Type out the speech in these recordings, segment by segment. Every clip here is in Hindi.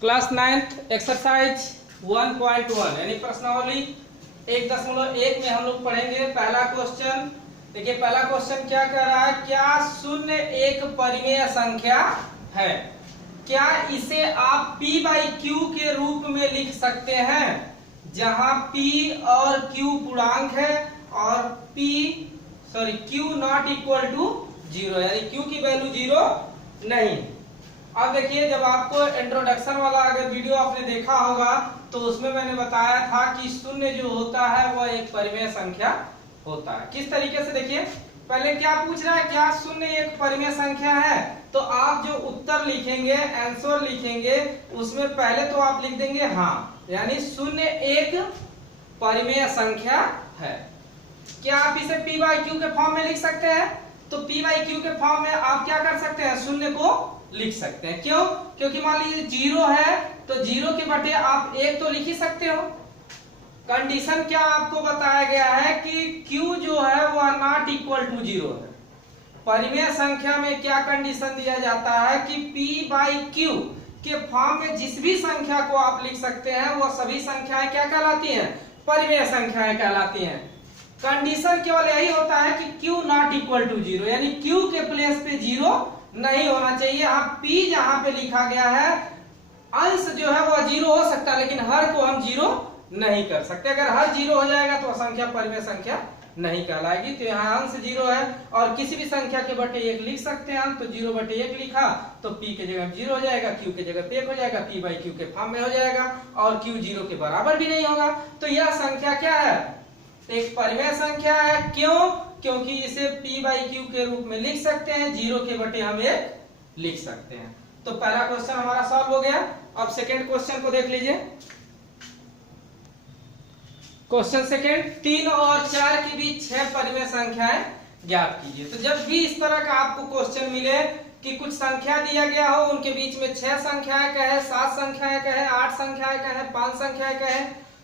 क्लास 9th एक्सरसाइज 1.1 यानी प्रश्नावली 1.1 में हम लोग पढ़ेंगे पहला क्वेश्चन। देखिए पहला क्वेश्चन क्या कह रहा है, क्या शून्य एक परिमेय संख्या है? क्या इसे आप P बाई Q के रूप में लिख सकते हैं, जहां P और Q पूर्णांक है और Q नॉट इक्वल टू 0 यानी Q की वैल्यू 0 नहीं। अब देखिए जब आपको इंट्रोडक्शन वाला अगर वीडियो आपने देखा होगा तो उसमें मैंने बताया था कि शून्य जो होता है वह एक परिमेय संख्या होता है। किस तरीके से, देखिए पहले क्या पूछ रहा है, क्या शून्य एक परिमेय संख्या है? तो आप जो उत्तर लिखेंगे, आंसर लिखेंगे, उसमें पहले तो आप लिख देंगे हाँ, यानी शून्य एक परिमेय संख्या है। क्या आप इसे P बाई Q के फॉर्म में लिख सकते हैं? तो P बाई Q के फॉर्म में आप क्या कर सकते हैं, शून्य को लिख सकते हैं। क्यों? क्योंकि मान लीजिए 0 है तो 0 के बटे आप 1 तो लिख ही सकते हो। कंडीशन क्या आपको बताया गया है कि Q जो है वह नॉट इक्वल टू 0 है। परिमेय संख्या में क्या कंडीशन दिया जाता है कि P बाई Q के फॉर्म में जिस भी संख्या को आप लिख सकते हैं वह सभी संख्याएं क्या कहलाती हैं, परिमेय संख्याएं कहलाती हैं। कंडीशन केवल यही होता है कि Q नॉट इक्वल टू 0 यानी Q के प्लेस पे 0 नहीं होना चाहिए। यहाँ P जहां पे लिखा गया है अंश जो है वह 0 हो सकता है, लेकिन हर को हम 0 नहीं कर सकते। अगर हर 0 हो जाएगा तो संख्या परिमेय संख्या नहीं कहलाएगी। तो यहाँ अंश 0 है और किसी भी संख्या के बटे 1 लिख सकते हैं। तो 0 बटे 1 लिखा तो P के जगह 0 हो जाएगा, Q के जगह पे 1 हो जाएगा, P बाई Q के फॉर्म में हो जाएगा और Q 0 के बराबर भी नहीं होगा। तो यह संख्या क्या है, एक परिमेय संख्या है। क्यों? क्योंकि इसे P बाई Q के रूप में लिख सकते हैं, 0 के बटे हम 1 लिख सकते हैं। तो पहला क्वेश्चन हमारा सॉल्व हो गया। अब सेकेंड क्वेश्चन को देख लीजिए। क्वेश्चन सेकेंड, 3 और 4 के बीच 6 परिमेय संख्याएं ज्ञात कीजिए। तो जब भी इस तरह का आपको क्वेश्चन मिले कि कुछ संख्या दिया गया हो, उनके बीच में 6 संख्याएं कहे, 7 संख्याएं कहे, 8 संख्याएं कहे, 5 संख्याएं कहे,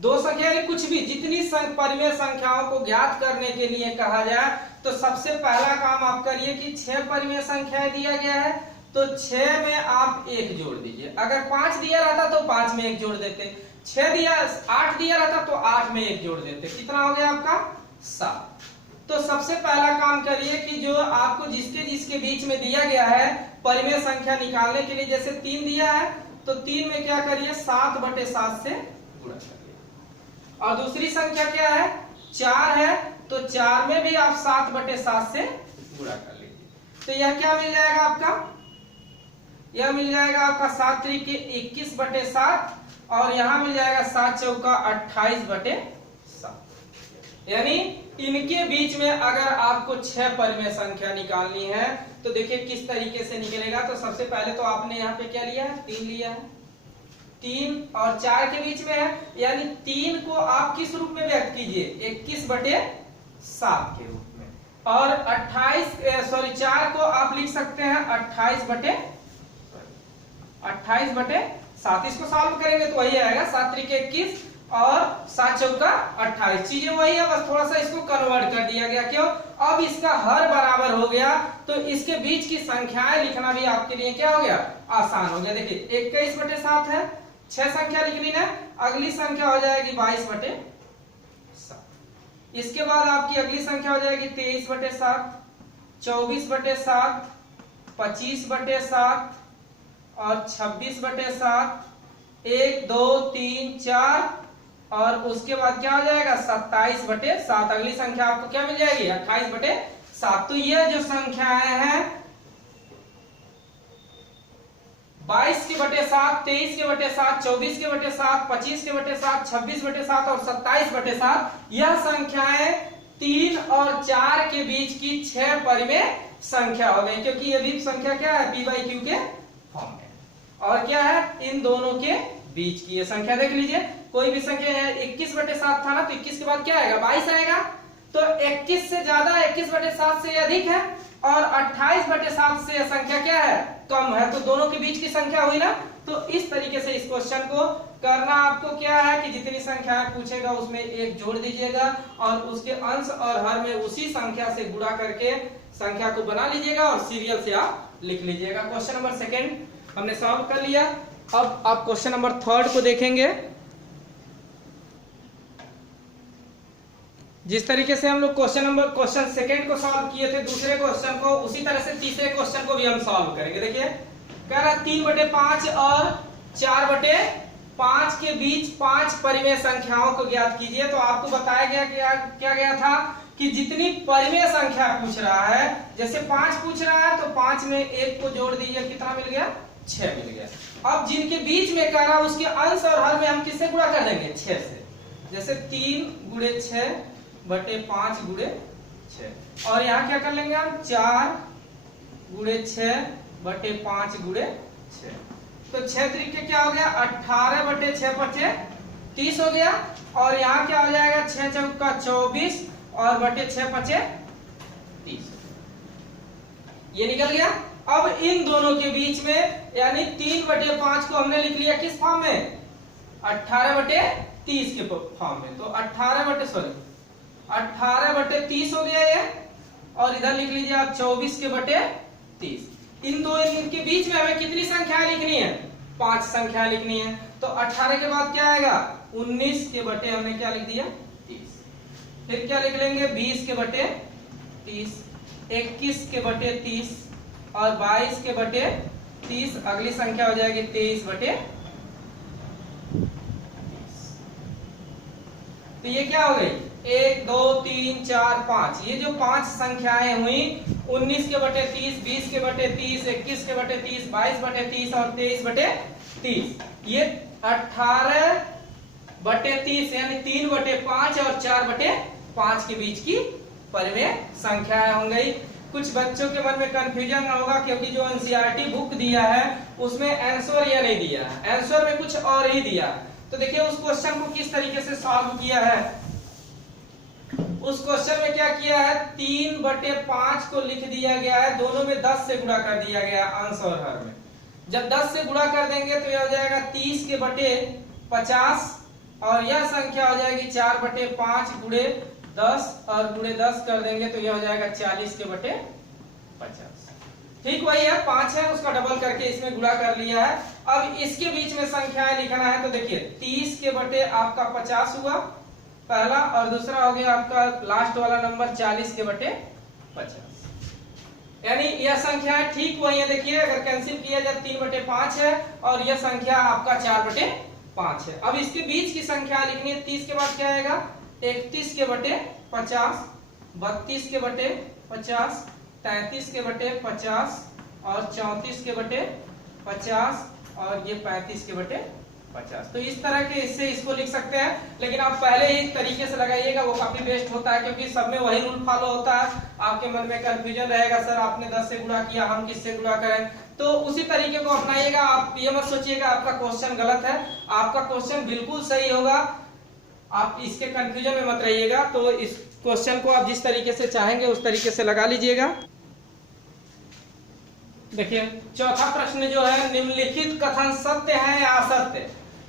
2 संख्या, कुछ भी जितनी परिमेय संख्याओं को ज्ञात करने के लिए कहा जाए तो सबसे पहला काम आप करिए कि 6 परिमेय संख्याएं दिया गया है तो 6 में आप 1 जोड़ दीजिए। अगर 5 दिया रहता तो 5 में 1 जोड़ देते, 8 दिया रहता तो 8 में 1 जोड़ देते। कितना हो गया आपका? 7। तो सबसे पहला काम करिए कि जो आपको जिसके बीच में दिया गया है परिमेय संख्या निकालने के लिए, जैसे 3 दिया है तो 3 में क्या करिए, 7 बटे 7 से गुणा करिए। और दूसरी संख्या क्या है, 4 है तो 4 में भी आप 7 बटे 7 से गुणा कर लीजिए। तो यह क्या मिल जाएगा आपका, यह मिल जाएगा आपका 7 त्रिक 21 बटे 7 और यहां मिल जाएगा 7 चौका 28 बटे 7। यानी इनके बीच में अगर आपको 6 परिमेय संख्या निकालनी है तो देखिए किस तरीके से निकलेगा। तो सबसे पहले तो आपने यहाँ पे क्या लिया है, 3 लिया है, 3 और 4 के बीच में है, यानी 3 को आप किस रूप में व्यक्त कीजिए, 21 बटे 7 के रूप में। और 4 को आप लिख सकते हैं 28 बटे 7। इसको सॉल्व करेंगे तो वही आएगा, 7 त्रिक 21 और 7 चौका 28। चीजें वही है, बस थोड़ा सा इसको कन्वर्ट कर दिया गया। क्यों? अब इसका हर बराबर हो गया तो इसके बीच की संख्याएं लिखना भी आपके लिए क्या हो गया, आसान हो गया। देखिए 21 बटे 7 है, 6 संख्या लिखनी है, अगली संख्या हो जाएगी 22 बटे 7। इसके बाद आपकी अगली संख्या हो जाएगी 23 बटे 7, 24 बटे 7, 25 बटे 7 और 26 बटे 7, 1 2 3 4 और उसके बाद क्या हो जाएगा 27 बटे 7। अगली संख्या आपको क्या मिल जाएगी, 28 बटे 7। तो ये जो संख्याएं हैं 22 के बटे 7, 23 के बटे 7, 24 के बटे 7, 25 के बटे 7, 26 बटे 7 और 27 बटे 7, यह संख्याएं 3 और 4 के बीच की 6 परिमेय संख्या हो गई। क्योंकि ये भी संख्या क्या है, P बाई Q के फॉर्म में, और क्या है, इन दोनों के बीच की ये संख्या। देख लीजिए कोई भी संख्या है, 21 बटे 7 था ना, तो 21 के बाद क्या आएगा, 22 आएगा। तो 21 से ज्यादा 21 बटे 7 से अधिक है और 28 बटे 7 से संख्या क्या है, कम है। तो दोनों के बीच की संख्या हुई ना। तो इस तरीके से इस क्वेश्चन को करना आपको क्या है कि जितनी संख्याएं पूछेगा उसमें 1 जोड़ दीजिएगा और उसके अंश और हर में उसी संख्या से गुणा करके संख्या को बना लीजिएगा और सीरियल से आप लिख लीजिएगा। क्वेश्चन नंबर सेकेंड हमने सॉल्व कर लिया। अब आप क्वेश्चन नंबर 3 को देखेंगे। जिस तरीके से हम लोग क्वेश्चन सेकंड को सॉल्व किए थे दूसरे क्वेश्चन को, उसी तरह से तीसरे क्वेश्चन को भी हम सॉल्व करेंगे। देखिए कह रहा 3/5 और 4/5 के बीच 5 परिमेय संख्याओं को ज्ञात कीजिए। तो आपको बताया गया कि क्या गया था कि जितनी परिमेय संख्या पूछ रहा है, जैसे 5 पूछ रहा है तो 5 में 1 को जोड़ दीजिए, कितना मिल गया? 6 मिल गया। अब जिनके बीच में कह रहा है उसके अंश और हर में हम किससे गुणा कर देंगे? 6 से। जैसे 3 × 6/5 × 6। और यहाँ क्या कर लेंगे हम? 4 × 6/5 × 6। तो 6 तरीके क्या हो गया? 18/6 = 30 हो गया। और यहाँ क्या हो जाएगा? 6 चौका 24 और बटे 6×5 = 30। ये निकल गया। अब इन दोनों के बीच में यानी 3/5 को हमने लिख लिया किस फॉर्म में? 18/30 के फॉर्म में। तो 18/30 हो गया ये। और इधर लिख लीजिए आप 24/30। इन दो इनके बीच में हमें कितनी संख्याएं लिखनी है? 5 संख्याएं लिखनी है। तो 18 के बाद क्या आएगा? 19 के बटे हमने क्या लिख दिया? 30। फिर क्या लिख लेंगे? 20/30, 21 के बटे 30 और 22 के बटे 30। अगली संख्या हो जाएगी 23/30। तो ये क्या हो गई? 1 2 3 4 5। ये जो 5 संख्याएं हुई 19 के बटे 30, 20 के बटे 30, 21 के बटे 30, 22/30 और 23/30। ये 18/30 यानी 3/5 और 4/5 के बीच की परिमेय संख्याएं हो गई। कुछ बच्चों के मन में कंफ्यूजन होगा क्योंकि जो एनसीईआरटी बुक दिया है उसमें आंसर ये नहीं दिया है, आंसर में कुछ और ही दिया। तो देखिए उस क्वेश्चन को किस तरीके से सॉल्व किया है। उस क्वेश्चन में क्या किया है? 3/5 को लिख दिया गया है, दोनों में 10 से गुणा कर दिया गया अंश और हर में। जब 10 से गुणा कर देंगे तो यह हो जाएगा 30 के बटे 50 और यह संख्या हो जाएगी 4/5 × 10 और × 10 कर देंगे तो यह हो जाएगा 40 के बटे 50। ठीक वही है, 5 है उसका डबल करके इसमें गुणा कर लिया है। अब इसके बीच में संख्याएं लिखना है। तो देखिए 30 के बटे आपका 50 हुआ पहला, और दूसरा हो गया आपका लास्ट वाला नंबर 40 के बटे 50। यानी यह संख्या ठीक वही है। देखिए अगर कैंसिल किया जाए 3/5 है और यह संख्या आपका 4/5 है। अब इसके बीच की संख्या लिखनी है। 30 के बाद क्या आएगा? 31 के बटे 50, 32 के बटे 50, 33 के बटे 50 और 34 के बटे 50 और ये 35 के बटे 50। तो इस तरह के इससे इसको लिख सकते हैं, लेकिन आप पहले ही तरीके से लगाइएगा, वो काफी बेस्ट होता है क्योंकि सब में वही रूल फॉलो होता है। आपके मन में कंफ्यूजन रहेगा, सर आपने 10 से गुणा किया, हम किससे गुणा करें? तो उसी तरीके को अपनाइएगा। आप ये मत सोचिएगा आपका क्वेश्चन गलत है, आपका क्वेश्चन बिल्कुल सही होगा। आप इसके कंफ्यूजन में मत रहिएगा। तो इस क्वेश्चन को आप जिस तरीके से चाहेंगे उस तरीके से लगा लीजिएगा। देखिए चौथा प्रश्न जो है, निम्नलिखित कथन सत्य है या असत्य?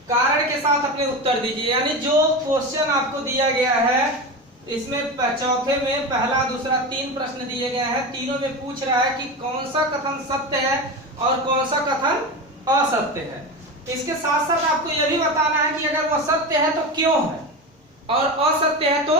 कारण के साथ अपने उत्तर दीजिए। यानी जो क्वेश्चन आपको दिया गया है इसमें चौथे में पहला दूसरा 3 प्रश्न दिए गए हैं, तीनों में पूछ रहा है कि कौन सा कथन सत्य है और कौन सा कथन असत्य है। इसके साथ साथ आपको यह भी बताना है कि अगर वह सत्य है तो क्यों है और असत्य है तो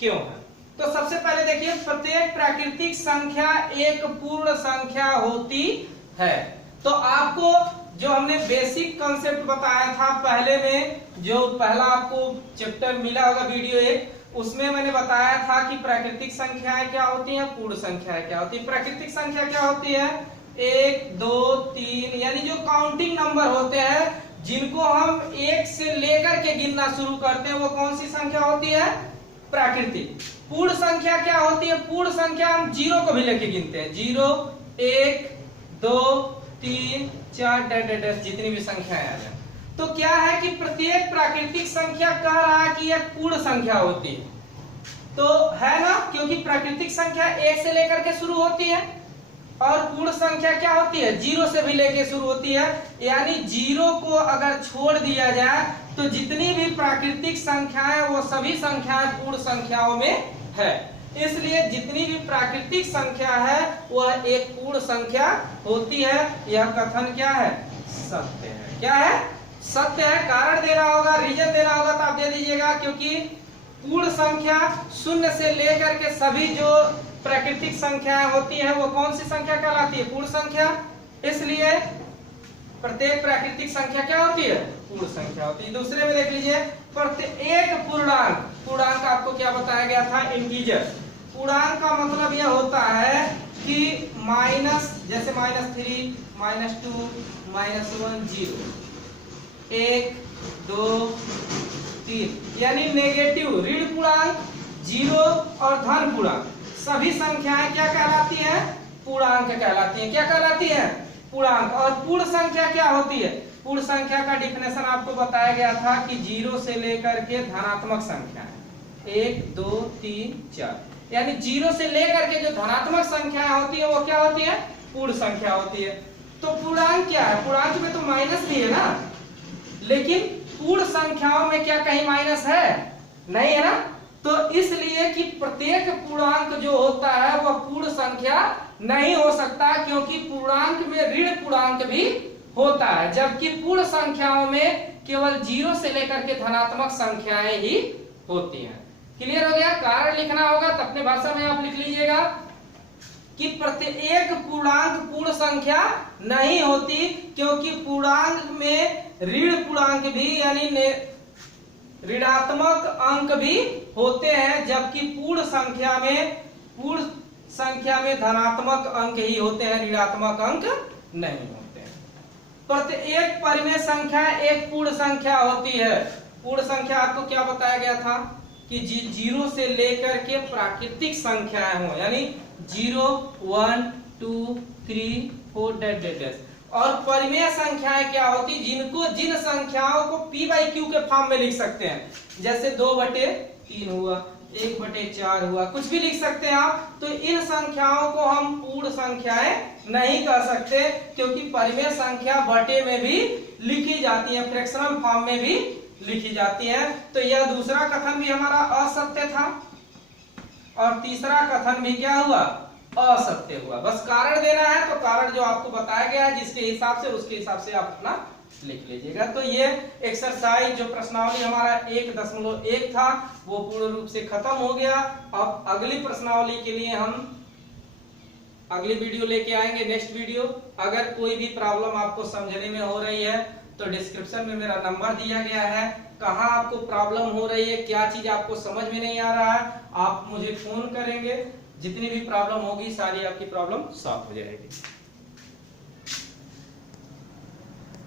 क्यों है। तो सबसे पहले देखिए, प्रत्येक प्राकृतिक संख्या एक पूर्ण संख्या होती है। तो आपको जो हमने बेसिक कॉन्सेप्ट बताया था पहले में, जो पहला आपको चैप्टर मिला होगा वीडियो 1, उसमें मैंने बताया था कि प्राकृतिक संख्याएं क्या होती हैं, पूर्ण संख्याएं क्या होती है। प्राकृतिक संख्या क्या होती है? 1 2 3 यानी जो काउंटिंग नंबर होते हैं जिनको हम 1 से लेकर के गिनना शुरू करते हैं वो कौन सी संख्या होती है? प्राकृतिक। पूर्ण संख्या क्या होती है? पूर्ण संख्या हम 0 को भी लेके गिनते हैं। 0 1 2 3 4 जितनी भी संख्याएं आ जाए। तो क्या है कि प्रत्येक प्राकृतिक संख्या कह रहा है कि यह पूर्ण संख्या होती है, तो है ना, क्योंकि प्राकृतिक संख्या 1 से लेकर के शुरू होती है और पूर्ण संख्या क्या होती है? 0 से भी लेके शुरू होती है। यानी 0 को अगर छोड़ दिया जाए तो जितनी भी प्राकृतिक संख्याएं वो सभी संख्याएं पूर्ण संख्याओं में है। इसलिए जितनी भी प्राकृतिक संख्या है वह एक पूर्ण संख्या होती है। यह कथन क्या है? सत्य है। क्या है, सत्य है। कारण देना होगा, रीजन देना होगा तो आप दे दीजिएगा, क्योंकि पूर्ण संख्या शून्य से लेकर के सभी जो प्राकृतिक संख्याएं होती है वो कौन सी संख्या कहलाती है, पूर्ण संख्या। इसलिए प्रत्येक प्राकृतिक संख्या क्या होती है, पूर्ण संख्या होती है। दूसरे में देख लीजिए, प्रत्येक पूर्णांक, पूर्णांक आपको क्या बताया गया था, इंटीजर। पूर्णांक का मतलब यह होता है कि माइनस, जैसे -3, -2, -1, 0, 1, 2, 3, यानी नेगेटिव ऋण पूर्णांक, 0 और धन पूर्णांक सभी संख्याएं क्या कहलाती हैं, पूर्णांक कहलाती हैं। क्या कहलाती हैं, पूर्णांक। और पूर्ण संख्या क्या होती है, पूर्ण संख्या का डिफिनेशन आपको बताया गया था कि 0 से लेकर के धनात्मक संख्या है, 1, 2, 3, 4, यानी 0 से लेकर के जो धनात्मक संख्याएं होती है वो क्या होती है, पूर्ण संख्या होती है। तो पूर्णांक क्या है, पूर्णांक में तो माइनस भी है ना, लेकिन पूर्ण संख्याओं में क्या कहीं माइनस है, नहीं है ना। तो इसलिए कि प्रत्येक पूर्णांक जो होता है वह पूर्ण संख्या नहीं हो सकता, क्योंकि पूर्णांक में ऋण पूर्णांक भी होता है, जबकि पूर्ण संख्याओं में केवल 0 से लेकर के धनात्मक संख्याएं ही होती हैं। क्लियर हो गया। कारण लिखना होगा तो अपने भाषा में आप लिख लीजिएगा कि प्रत्येक पूर्णांक पूर्ण संख्या नहीं होती, क्योंकि पूर्णांक में ऋण पूर्णांक भी यानी ऋणात्मक अंक भी होते हैं, जबकि पूर्ण संख्या में धनात्मक अंक ही होते हैं, ऋणात्मक अंक नहीं होते हैं। प्रत्येक परिमेय संख्या एक पूर्ण संख्या होती है। पूर्ण संख्या आपको क्या बताया गया था कि 0 से लेकर के प्राकृतिक संख्याएं हो, यानी 0, 1, 2, 3, 4 डैश। और परिमेय संख्याएं क्या होती, जिन संख्याओं को p/q के फॉर्म में लिख सकते हैं, जैसे 2/3 हुआ, 1/4 हुआ, कुछ भी लिख सकते हैं आप। तो इन संख्याओं को हम पूर्ण संख्याएं नहीं कह सकते, क्योंकि परिमेय संख्या बटे में भी लिखी जाती है, फ्रैक्शनल फॉर्म में भी लिखी जाती है। तो यह दूसरा कथन भी हमारा असत्य था, और तीसरा कथन भी क्या हुआ, असत्य हुआ। बस कारण देना है, तो कारण जो आपको बताया गया है जिसके हिसाब से, उसके हिसाब से आप अपना लिख लीजिएगा। तो ये एक्सरसाइज जो प्रश्नावली हमारा 1.1 था वो पूर्ण रूप से खत्म हो गया। अब अगली प्रश्नावली के लिए हम अगली वीडियो लेके आएंगे, नेक्स्ट वीडियो। अगर कोई भी प्रॉब्लम आपको समझने में हो रही है तो डिस्क्रिप्शन में मेरा नंबर दिया गया है, कहाँ आपको प्रॉब्लम हो रही है, क्या चीज आपको समझ में नहीं आ रहा है, आप मुझे फोन करेंगे, जितनी भी प्रॉब्लम होगी सारी आपकी प्रॉब्लम सॉल्व हो जाएगी।